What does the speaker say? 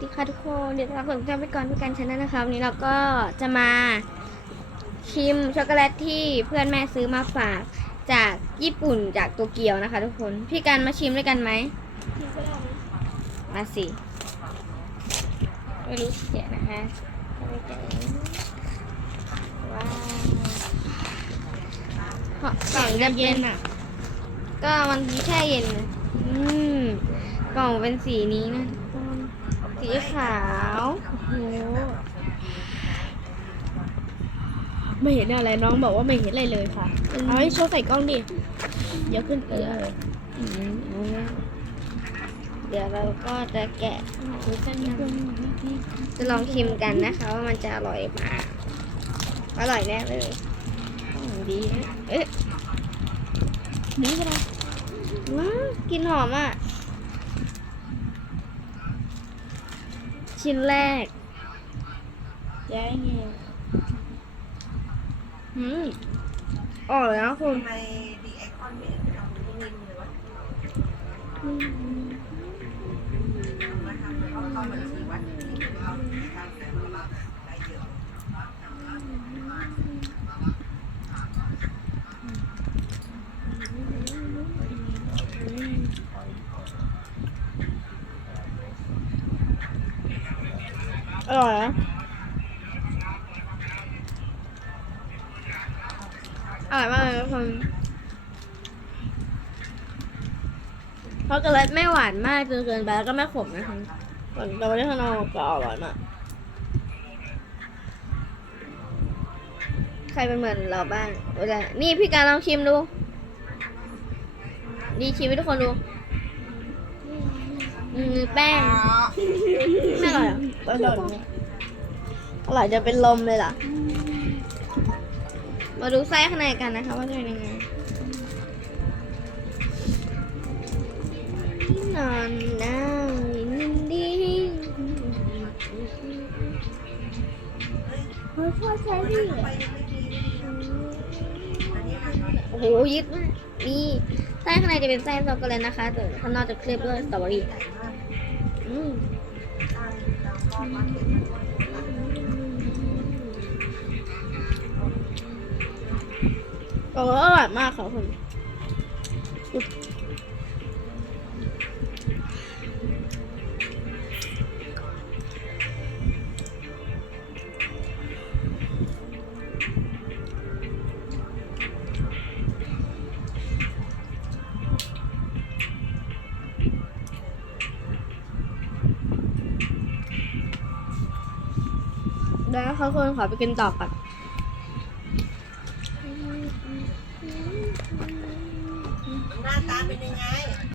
ดีค่ะทุกคน เดี๋ยวเราผมจะไปก่อนพี่กันชนะนะคะวันนี้เราก็จะมาชิมช็อกโกแลตที่เพื่อนแม่ซื้อมาฝากจากญี่ปุ่นจากโตเกียวนะคะ ทุกคน พี่กันมาชิมด้วยกันไหมมาสิไม่รู้เสียนะคะไม่เจอว้าวเพราะกล่องจะเป็นอะ ก็มันแช่เย็นนะอืมกล่องเป็นสีนี้นะทุกคนสีขาวโอ้โหไม่เห็นอะไรน้องบอกว่าไม่เห็นอะไรเลยค่ะเอาให้โชว์ใส่กล้องดิเดี๋ยวขึ้นเอออืมเอาละเดี๋ยวเราก็จะแกะจะลองชิมกันนะคะว่ามันจะอร่อยมากอร่อยแน่เลยอืมดีนะเอ๊ะนี่ก็ได้ว้าวกลินหอมอะ ชิ้นแรกย้ายไงอืมอร่อยนะคุณทำไมดีไอคอนไม่เห็นทำนิ่มๆเลยวะมาทำเขาเข้าบัญชีวัดที่เขาทำแต่ว่าได้เยอะ อร่อยนะอร่อยมากเลยทุกคนช็อกโกแลตไม่หวานมากจนเกินไปแล้วก็ไม่ขมนะคะแต่วันที่ข้างนอกก็อร่อยมาก ใครเป็นเหมือนเราบ้างเวลานี่พี่การลองชิมดู ดีชิมให้ทุกคนดู อืมแป้ง อร่อยเหรอก็โดนอร่อยจะเป็นลมเลยล่ะ มาดูไส้ข้างในกันนะคะว่าจะเป็นยังไงนอนน้ำยินดีเฮ้ยพ่อใช้ดิไปยังไม่ดีอันนี้นะโอ้โหยึดมากนี่ไส้ข้างในจะเป็นไส้ช็อกโกแลตนะคะแต่ข้างนอกจะเคลือบด้วยสตรอเบอรี่อืม เราก็มาเก็บไว้บอกว่าอร่อยมากค่ะคุณ แล้วเขาคนขอไปกินต่อก่อนหน้าตาเป็นยังไง